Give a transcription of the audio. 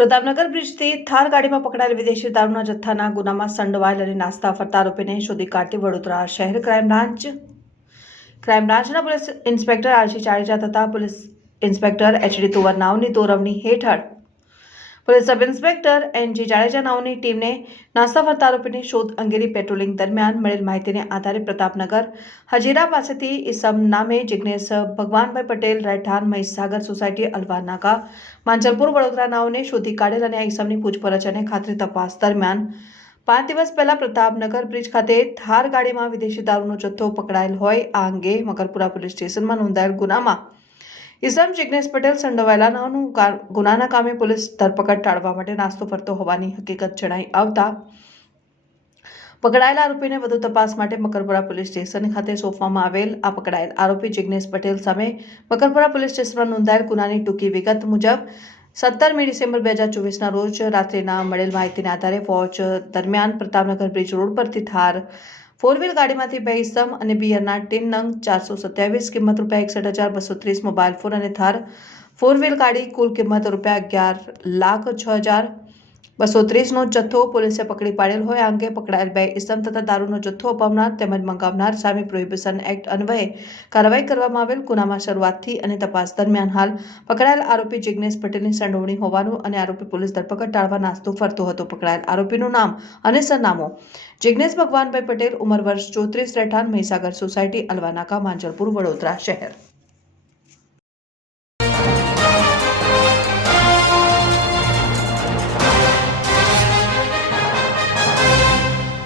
પ્રતાપનગર બ્રિજથી થાર ગાડીમાં પકડાયેલ વિદેશી દારૂના જથ્થાના ગુનામાં સંડવાયેલ અને નાસ્તા ફરતા આરોપીને શોધી કાઢતી વડોદરા શહેર ક્રાઇમ બ્રાન્ચ. ક્રાઇમ બ્રાન્ચના police inspector R C Chareja તથા police inspector H D Tuvar નાવની દોરવણી હેઠળ police sub inspector N G Jadeja નાઓની ટીમને નાસ્તા ફરતા આરોપીની શોધ અંગેની પેટ્રોલિંગ દરમિયાન મળેલ માહિતીને આધારે પ્રતાપનગર હજીરા પાસેથી ઈસમ નામે જિજ્ઞેશ ભગવાનભાઈ પટેલ રહેઠાણ મહીસાગર સોસાયટી અલવા નાકા માંજલપુર, વડોદરા નાઓને શોધી કાઢેલ અને આ ઇસમની પૂછપરછ અને ખાતરી તપાસ દરમિયાન પાંચ દિવસ પહેલા પ્રતાપનગર બ્રિજ ખાતે થાર ગાડીમાં વિદેશી દારૂનો જથ્થો પકડાયેલ હોય, આ અંગે મકરપુરા પોલીસ સ્ટેશનમાં નોંધાયેલ ગુનામાં ઇસમ જિગ્નેશ પટેલ સંડોવાયેલાનું ગુનાના કામે પોલીસ ધરપકડ ટાળવા માટે નાસ્તો ફરતો હોવાની હકીકત જણાઈ આવતા પકડાયેલા આરોપીને વધુ તપાસ માટે મકરપુરા પોલીસ સ્ટેશન ખાતે સોંપવામાં આવેલ આ પકડાયેલ આરોપી જિગ્નેશ પટેલ સામે મકરપુરા પોલીસ સ્ટેશનમાં નોંધાયેલ ગુનાની ટૂંકી વિગત મુજબ સત્તરમી ડિસેમ્બર બે હજાર ચોવીસના રોજ રાત્રિના મળેલ માહિતીના આધારે વોચ દરમિયાન પ્રતાપનગર બ્રિજ રોડ પરથી થાર ફોર વ્હીલ ગાડીમાંથી બે ઇસમ અને બિયરના ટીન નંગ ચારસો સત્યાવીસ કિંમત રૂપિયા એકસઠ હજાર બસો ત્રીસ મોબાઈલ ફોન અને થાર. ફોર વ્હીલ ગાડી કુલ કિંમત રૂપિયા અગિયાર લાખ છ હજાર બસો ત્રીસનો જથ્થો પોલીસે પકડી પાડેલ હોય, આ અંગે પકડાયેલ બે ઇસમ તથા દારૂનો જથ્થો અપાવનાર તેમજ મંગાવનાર સામે પ્રોહિબિશન એક્ટ અન્વયે કાર્યવાહી કરવામાં આવેલ. ગુનામાં શરૂઆતથી અને તપાસ દરમિયાન હાલ પકડાયેલ આરોપી જિગ્નેશ પટેલની સંડોવણી હોવાનું અને આરોપી પોલીસ ધરપકડ ટાળવા નાસ્તો ફરતો હતો. પકડાયેલ આરોપીનું નામ અને સરનામું જિગ્નેશ ભગવાનભાઈ પટેલ, ઉંમર વર્ષ ચોત્રીસ, રહેઠાણ મહીસાગર સોસાયટી, અલવાનાકા, માંજલપુર, વડોદરા શહેર.